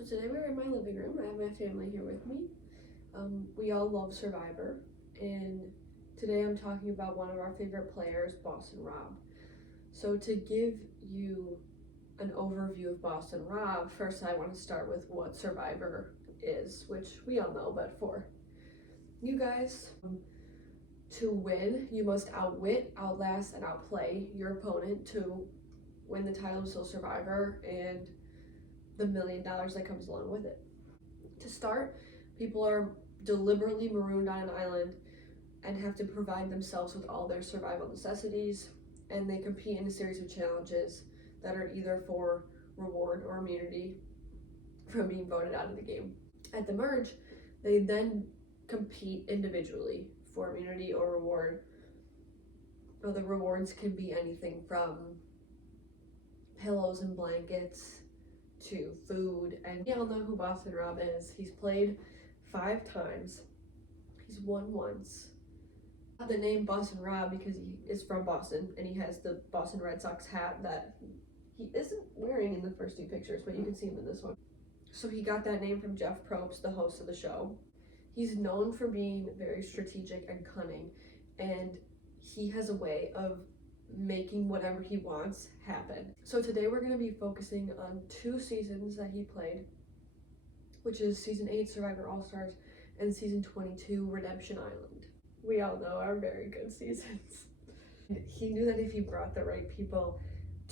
So today we're in my living room. I have my family here with me. We all love Survivor, and today I'm talking about one of our favorite players, Boston Rob. So to give you an overview of Boston Rob, first I want to start with what Survivor is, which we all know, but for you guys, to win, you must outwit, outlast, and outplay your opponent to win the title of Soul Survivor and the $1 million that comes along with it. To start, people are deliberately marooned on an island and have to provide themselves with all their survival necessities, and they compete in a series of challenges that are either for reward or immunity from being voted out of the game. At the merge, they then compete individually for immunity or reward. Well, the rewards can be anything from pillows and blankets to food, and we all know who Boston Rob is. He's played 5 times. He's won once. The name Boston Rob because he is from Boston and he has the Boston Red Sox hat that he isn't wearing in the first 2 pictures, but you can see him in this one. So he got that name from Jeff Probst, the host of the show. He's known for being very strategic and cunning, and he has a way of making whatever he wants happen. So today we're going to be focusing on 2 seasons that he played, which is season 8 Survivor All-Stars and season 22 Redemption Island. We all know are very good seasons. He knew that if he brought the right people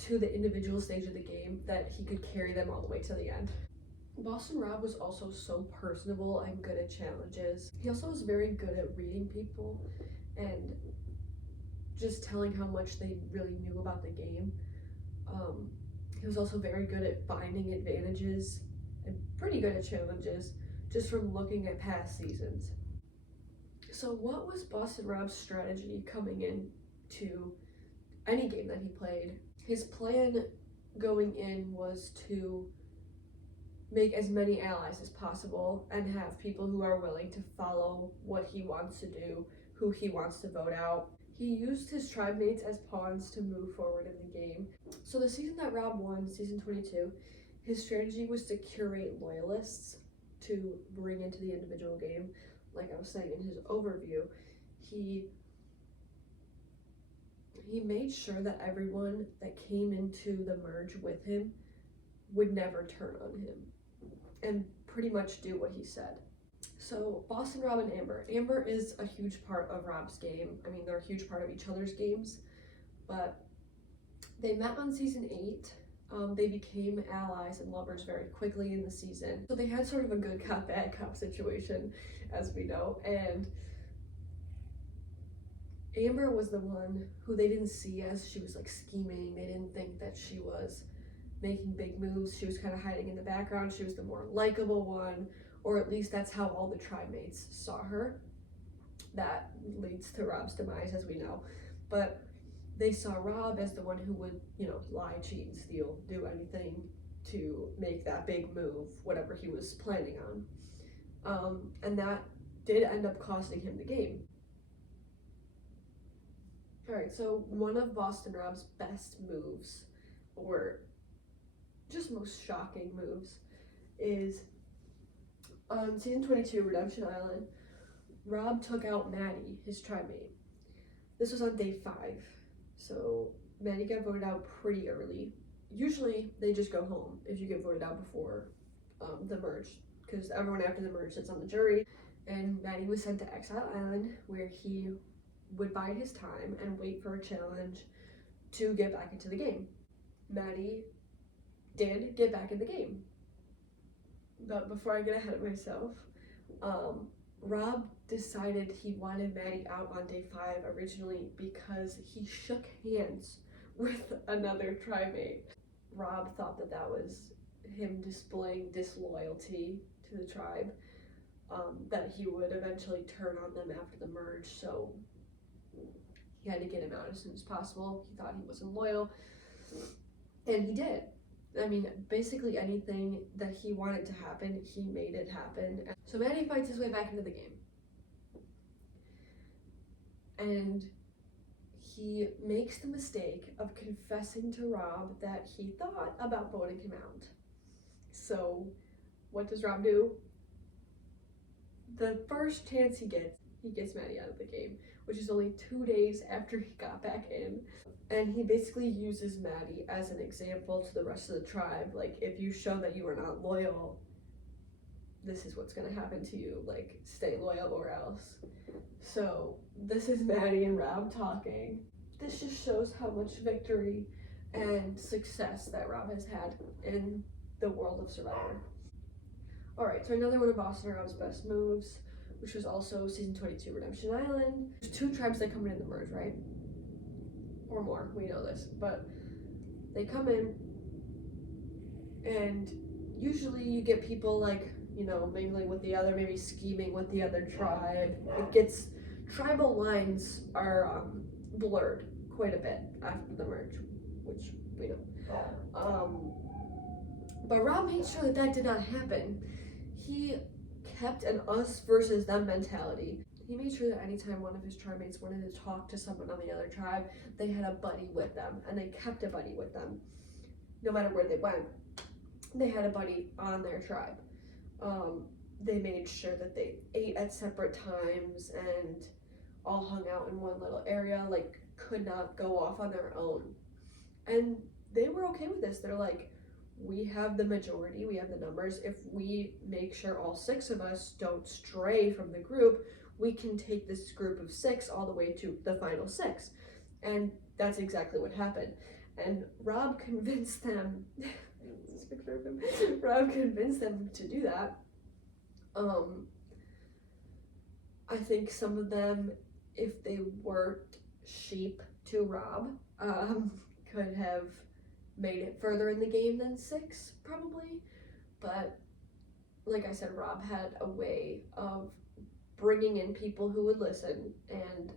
to the individual stage of the game, that he could carry them all the way to the end. Boston Rob was also so personable and good at challenges. He also was very good at reading people and just telling how much they really knew about the game. He was also very good at finding advantages and pretty good at challenges just from looking at past seasons. So what was Boston Rob's strategy coming into any game that he played? His plan going in was to make as many allies as possible and have people who are willing to follow what he wants to do, who he wants to vote out. He used his tribe mates as pawns to move forward in the game. So the season that Rob won, season 22, his strategy was to curate loyalists to bring into the individual game. Like I was saying in his overview, he made sure that everyone that came into the merge with him would never turn on him and pretty much do what he said. So Boston Rob and Amber. Amber is a huge part of Rob's game. I mean, they're a huge part of each other's games, but they met on season 8. They became allies and lovers very quickly in the season. So they had sort of a good cop, bad cop situation, as we know. And Amber was the one who they didn't see as she was like scheming. They didn't think that she was making big moves. She was kind of hiding in the background. She was the more likable one, or at least that's how all the tribe mates saw her. That leads to Rob's demise, as we know. But they saw Rob as the one who would, lie, cheat, and steal, do anything to make that big move, whatever he was planning on. And that did end up costing him the game. All right, so one of Boston Rob's best moves, or just most shocking moves, is on season 22, Redemption Island. Rob took out Maddie, his tribe mate. This was on day 5, so Maddie got voted out pretty early. Usually they just go home if you get voted out before the merge, because everyone after the merge sits on the jury, and Maddie was sent to Exile Island, where he would bide his time and wait for a challenge to get back into the game. Maddie did get back in the game. But before I get ahead of myself, Rob decided he wanted Maddie out on day 5 originally because he shook hands with another tribe mate. Rob thought that was him displaying disloyalty to the tribe, that he would eventually turn on them after the merge, so he had to get him out as soon as possible. He thought he wasn't loyal, and he did. I mean, basically anything that he wanted to happen, he made it happen. So Maddie finds his way back into the game. And he makes the mistake of confessing to Rob that he thought about voting him out. So what does Rob do? The first chance he gets Maddie out of the game, which is only 2 days after he got back in. And he basically uses Maddie as an example to the rest of the tribe. Like, if you show that you are not loyal, this is what's gonna happen to you. Like, stay loyal or else. So, this is Maddie and Rob talking. This just shows how much victory and success that Rob has had in the world of Survivor. Alright, so another one of Boston and Rob's best moves, which was also season 22 Redemption Island. There's 2 tribes that come in the merge, right? Or more, we know this, but they come in, and usually you get people like, you know, mingling with the other, maybe scheming with the other tribe. It gets, tribal lines are blurred quite a bit after the merge, which we know. But Rob made sure that that did not happen. He kept an us versus them mentality. He made sure that anytime one of his tribe mates wanted to talk to someone on the other tribe, they had a buddy with them, and they kept a buddy with them. No matter where they went, they had a buddy on their tribe. They made sure that they ate at separate times and all hung out in one little area, like could not go off on their own. And they were okay with this. They're like, we have the majority, we have the numbers. If we make sure all 6 of us don't stray from the group, we can take this group of 6 all the way to the final 6. And that's exactly what happened. And Rob convinced them, this picture of him, Rob convinced them to do that. I think some of them, if they weren't sheep to Rob, could have made it further in the game than 6, probably. But like I said, Rob had a way of bringing in people who would listen and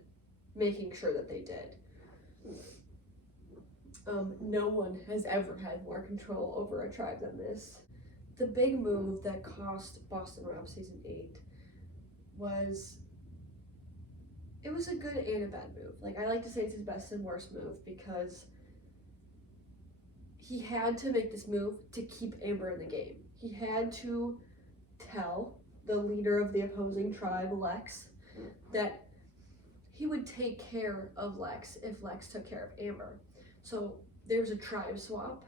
making sure that they did. No one has ever had more control over a tribe than this. The big move that cost Boston Rob season 8 was, it was a good and a bad move. Like, I like to say it's his best and worst move because he had to make this move to keep Amber in the game. He had to tell the leader of the opposing tribe, Lex, that he would take care of Lex if Lex took care of Amber. So there was a tribe swap.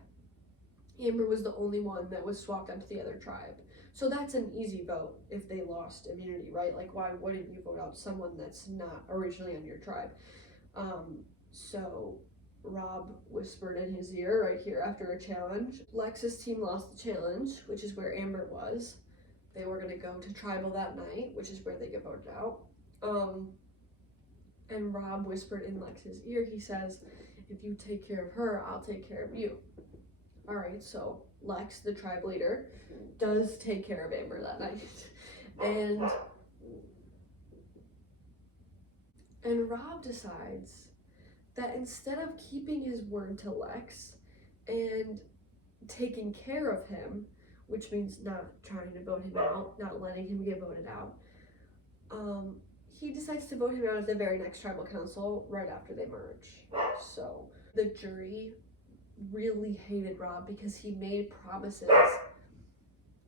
Amber was the only one that was swapped onto the other tribe. So that's an easy vote if they lost immunity, right? Like, why wouldn't you vote out someone that's not originally on your tribe? So Rob whispered in his ear right here after a challenge. Lex's team lost the challenge, which is where Amber was. They were gonna go to tribal that night, which is where they get voted out. And Rob whispered in Lex's ear, he says, if you take care of her, I'll take care of you. All right, so Lex, the tribe leader, does take care of Amber that night. And Rob decides that instead of keeping his word to Lex and taking care of him, which means not trying to vote him out, not letting him get voted out, he decides to vote him out at the very next tribal council right after they merge. So the jury really hated Rob because he made promises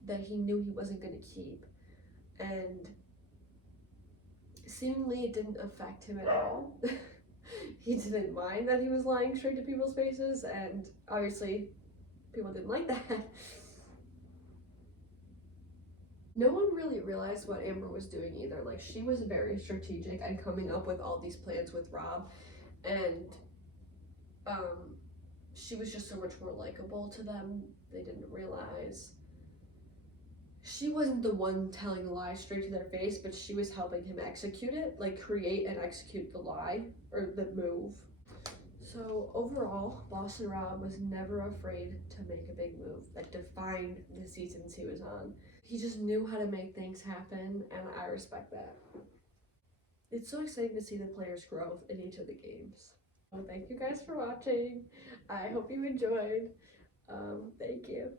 that he knew he wasn't going to keep, and seemingly it didn't affect him at all. He didn't mind that he was lying straight to people's faces, and obviously people didn't like that. No one really realized what Amber was doing either. Like, she was very strategic and coming up with all these plans with Rob, and she was just so much more likable to them. They didn't realize. She wasn't the one telling the lie straight to their face, but she was helping him execute it, like create and execute the lie, or the move. So overall, Boston Rob was never afraid to make a big move that defined the seasons he was on. He just knew how to make things happen, and I respect that. It's so exciting to see the players' growth in each of the games. Well, thank you guys for watching. I hope you enjoyed. Thank you.